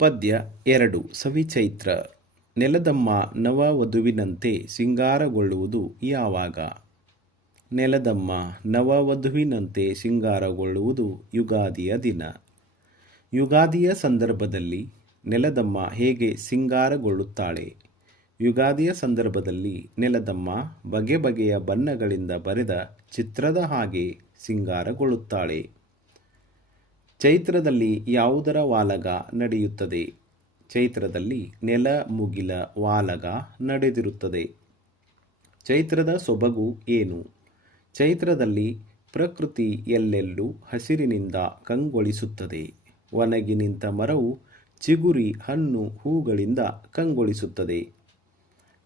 ಪದ್ಯ 2 ಸವಿಚೈತ್ರ. ನೆಲದಮ್ಮ ನವವಧುವಿನಂತೆ ಸಿಂಗಾರಗೊಳ್ಳುವುದು ಯಾವಾಗ? ನೆಲದಮ್ಮ ನವವಧುವಿನಂತೆ ಸಿಂಗಾರಗೊಳ್ಳುವುದು ಯುಗಾದಿಯ ದಿನ. ಯುಗಾದಿಯ ಸಂದರ್ಭದಲ್ಲಿ ನೆಲದಮ್ಮ ಹೇಗೆ ಸಿಂಗಾರಗೊಳ್ಳುತ್ತಾಳೆ? ಯುಗಾದಿಯ ಸಂದರ್ಭದಲ್ಲಿ ನೆಲದಮ್ಮ ಬಗೆ ಬಗೆಯ ಬಣ್ಣಗಳಿಂದ ಬರೆದ ಚಿತ್ರದ ಹಾಗೆ ಸಿಂಗಾರಗೊಳ್ಳುತ್ತಾಳೆ. ಚೈತ್ರದಲ್ಲಿ ಯಾವುದರ ವಾಲಗ ನಡೆಯುತ್ತದೆ? ಚೈತ್ರದಲ್ಲಿ ನೆಲ ಮುಗಿಲ ವಾಲಗ ನಡೆದಿರುತ್ತದೆ. ಚೈತ್ರದ ಸೊಬಗು ಏನು? ಚೈತ್ರದಲ್ಲಿ ಪ್ರಕೃತಿ ಎಲ್ಲೆಲ್ಲೂ ಹಸಿರಿನಿಂದ ಕಂಗೊಳಿಸುತ್ತದೆ. ಒಣಗಿ ನಿಂತ ಮರವು ಚಿಗುರಿ ಹಣ್ಣು ಹೂಗಳಿಂದ ಕಂಗೊಳಿಸುತ್ತದೆ.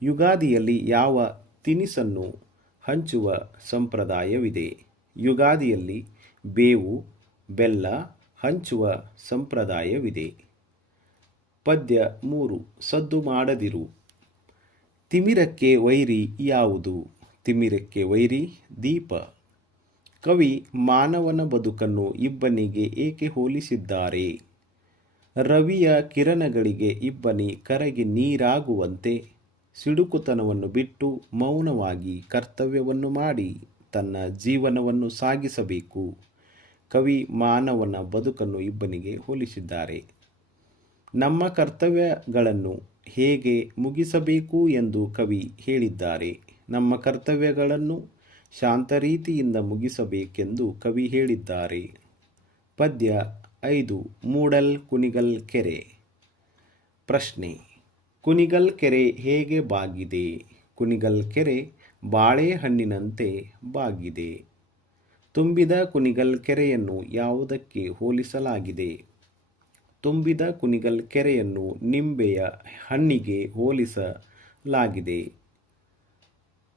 ಯುಗಾದಿಯಲ್ಲಿ ಯಾವ ತಿನಿಸನ್ನು ಹಂಚುವ ಸಂಪ್ರದಾಯವಿದೆ? ಯುಗಾದಿಯಲ್ಲಿ ಬೇವು ಬೆಲ್ಲ ಹಂಚುವ ಸಂಪ್ರದಾಯವಿದೆ. ಪದ್ಯ 3 ಸದ್ದು ಮಾಡದಿರು. ತಿಮಿರಕ್ಕೆ ವೈರಿ ಯಾವುದು? ತಿಮಿರಕ್ಕೆ ವೈರಿ ದೀಪ. ಕವಿ ಮಾನವನ ಬದುಕನ್ನು ಇಬ್ಬನಿಗೆ ಏಕೆ ಹೋಲಿಸಿದ್ದಾರೆ? ರವಿಯ ಕಿರಣಗಳಿಗೆ ಇಬ್ಬನಿ ಕರಗಿ ನೀರಾಗುವಂತೆ ಸಿಡುಕುತನವನ್ನು ಬಿಟ್ಟು ಮೌನವಾಗಿ ಕರ್ತವ್ಯವನ್ನು ಮಾಡಿ ತನ್ನ ಜೀವನವನ್ನು ಸಾಗಿಸಬೇಕು. ಕವಿ ಮಾನವನ ಬದುಕನ್ನು ಇಬ್ಬನಿಗೆ ಹೋಲಿಸಿದ್ದಾರೆ. ನಮ್ಮ ಕರ್ತವ್ಯಗಳನ್ನು ಹೇಗೆ ಮುಗಿಸಬೇಕು ಎಂದು ಕವಿ ಹೇಳಿದ್ದಾರೆ. ನಮ್ಮ ಕರ್ತವ್ಯಗಳನ್ನು ಶಾಂತ ರೀತಿಯಿಂದ ಮುಗಿಸಬೇಕೆಂದು ಕವಿ ಹೇಳಿದ್ದಾರೆ. ಪದ್ಯ 5 ಮೂಡಲ್ ಕುಣಿಗಲ್ ಕೆರೆ. ಪ್ರಶ್ನೆ: ಕುಣಿಗಲ್ ಕೆರೆ ಹೇಗೆ ಬಾಗಿದೆ? ಕುಣಿಗಲ್ ಕೆರೆ ಬಾಳೆಹಣ್ಣಿನಂತೆ ಬಾಗಿದೆ. ತುಂಬಿದ ಕುಣಿಗಲ್ ಕೆರೆಯನ್ನು ಯಾವುದಕ್ಕೆ ಹೋಲಿಸಲಾಗಿದೆ? ತುಂಬಿದ ಕುಣಿಗಲ್ ಕೆರೆಯನ್ನು ನಿಂಬೆಯ ಹಣ್ಣಿಗೆ ಹೋಲಿಸಲಾಗಿದೆ.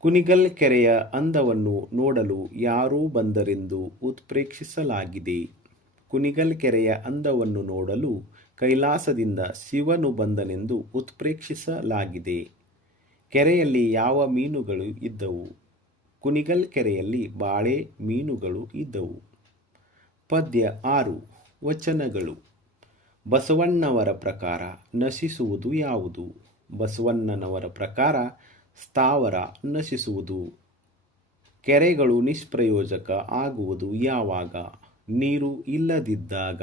ಕುಣಿಗಲ್ ಕೆರೆಯ ಅಂದವನ್ನು ನೋಡಲು ಯಾರು ಬಂದರೆಂದು ಉತ್ಪ್ರೇಕ್ಷಿಸಲಾಗಿದೆ? ಕುಣಿಗಲ್ ಕೆರೆಯ ಅಂದವನ್ನು ನೋಡಲು ಕೈಲಾಸದಿಂದ ಶಿವನು ಬಂದನೆಂದು ಉತ್ಪ್ರೇಕ್ಷಿಸಲಾಗಿದೆ. ಕೆರೆಯಲ್ಲಿ ಯಾವ ಮೀನುಗಳು ಇದ್ದವು? ಕುಣಿಗಲ್ ಕೆರೆಯಲ್ಲಿ ಬಾಳೆ ಮೀನುಗಳು ಇದ್ದವು. ಪದ್ಯ 6 ವಚನಗಳು. ಬಸವಣ್ಣನವರ ಪ್ರಕಾರ ನಶಿಸುವುದು ಯಾವುದು? ಬಸವಣ್ಣನವರ ಪ್ರಕಾರ ಸ್ಥಾವರ ನಶಿಸುವುದು. ಕೆರೆಗಳು ನಿಷ್ಪ್ರಯೋಜಕ ಆಗುವುದು ಯಾವಾಗ? ನೀರು ಇಲ್ಲದಿದ್ದಾಗ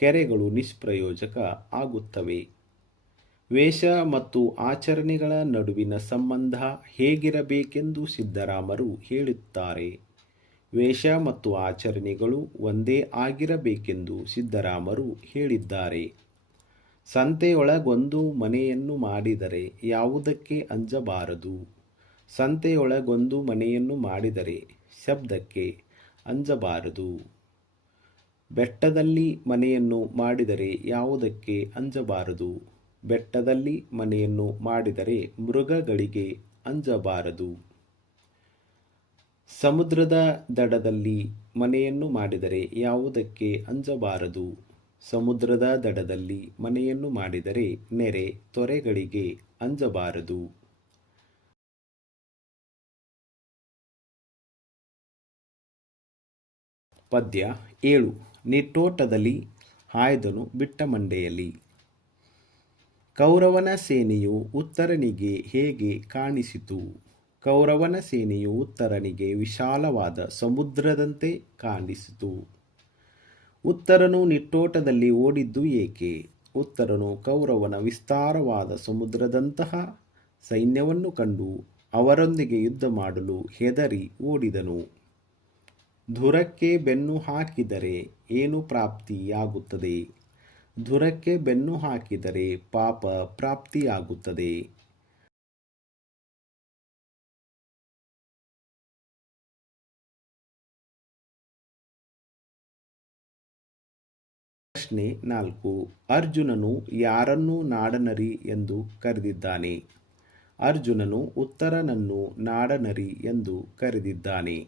ಕೆರೆಗಳು ನಿಷ್ಪ್ರಯೋಜಕ ಆಗುತ್ತವೆ. ವೇಷ ಮತ್ತು ಆಚರಣೆಗಳ ನಡುವಿನ ಸಂಬಂಧ ಹೇಗಿರಬೇಕೆಂದು ಸಿದ್ದರಾಮರು ಹೇಳುತ್ತಾರೆ. ವೇಷ ಮತ್ತು ಆಚರಣೆಗಳು ಒಂದೇ ಆಗಿರಬೇಕೆಂದು ಸಿದ್ದರಾಮರು ಹೇಳಿದ್ದಾರೆ. ಸಂತೆಯೊಳಗೊಂದು ಮನೆಯನ್ನು ಮಾಡಿದರೆ ಯಾವುದಕ್ಕೆ ಅಂಜಬಾರದು? ಸಂತೆಯೊಳಗೊಂದು ಮನೆಯನ್ನು ಮಾಡಿದರೆ ಶಬ್ದಕ್ಕೆ ಅಂಜಬಾರದು. ಬೆಟ್ಟದಲ್ಲಿ ಮನೆಯನ್ನು ಮಾಡಿದರೆ ಯಾವುದಕ್ಕೆ ಅಂಜಬಾರದು? ಬೆಟ್ಟದಲ್ಲಿ ಮನೆಯನ್ನು ಮಾಡಿದರೆ ಮೃಗಗಳಿಗೆ ಅಂಜಬಾರದು. ಸಮುದ್ರದ ದಡದಲ್ಲಿ ಮನೆಯನ್ನು ಮಾಡಿದರೆ ಯಾವುದಕ್ಕೆ ಅಂಜಬಾರದು? ಸಮುದ್ರದ ದಡದಲ್ಲಿ ಮನೆಯನ್ನು ಮಾಡಿದರೆ ನೆರೆ ತೊರೆಗಳಿಗೆ ಅಂಜಬಾರದು. ಪದ್ಯ 7 ನಿಟ್ಟೋಟದಲ್ಲಿ ಹಾಯ್ದನು ಬಿಟ್ಟ ಮಂಡೆಯಲ್ಲಿ. ಕೌರವನ ಸೇನೆಯು ಉತ್ತರನಿಗೆ ಹೇಗೆ ಕಾಣಿಸಿತು? ಕೌರವನ ಸೇನೆಯು ಉತ್ತರನಿಗೆ ವಿಶಾಲವಾದ ಸಮುದ್ರದಂತೆ ಕಾಣಿಸಿತು. ಉತ್ತರನು ನಿಟ್ಟೋಟದಲ್ಲಿ ಓಡಿದ್ದು ಏಕೆ? ಉತ್ತರನು ಕೌರವನ ವಿಸ್ತಾರವಾದ ಸಮುದ್ರದಂತಹ ಸೈನ್ಯವನ್ನು ಕಂಡು ಅವರೊಂದಿಗೆ ಯುದ್ಧ ಮಾಡಲು ಹೆದರಿ ಓಡಿದನು. ಧುರಕ್ಕೆ ಬೆನ್ನು ಹಾಕಿದರೆ ಏನು ಪ್ರಾಪ್ತಿಯಾಗುತ್ತದೆ? ಧುರಕ್ಕೆ ಬೆನ್ನು ಹಾಕಿದರೆ ಪಾಪ ಪ್ರಾಪ್ತಿಯಾಗುತ್ತದೆ. ಪ್ರಶ್ನೆ 4 ಅರ್ಜುನನು ಯಾರನ್ನು ನಾಡನರಿ ಎಂದು ಕರೆದಿದ್ದಾನೆ? ಅರ್ಜುನನು ಉತ್ತರನನ್ನು ನಾಡನರಿ ಎಂದು ಕರೆದಿದ್ದಾನೆ.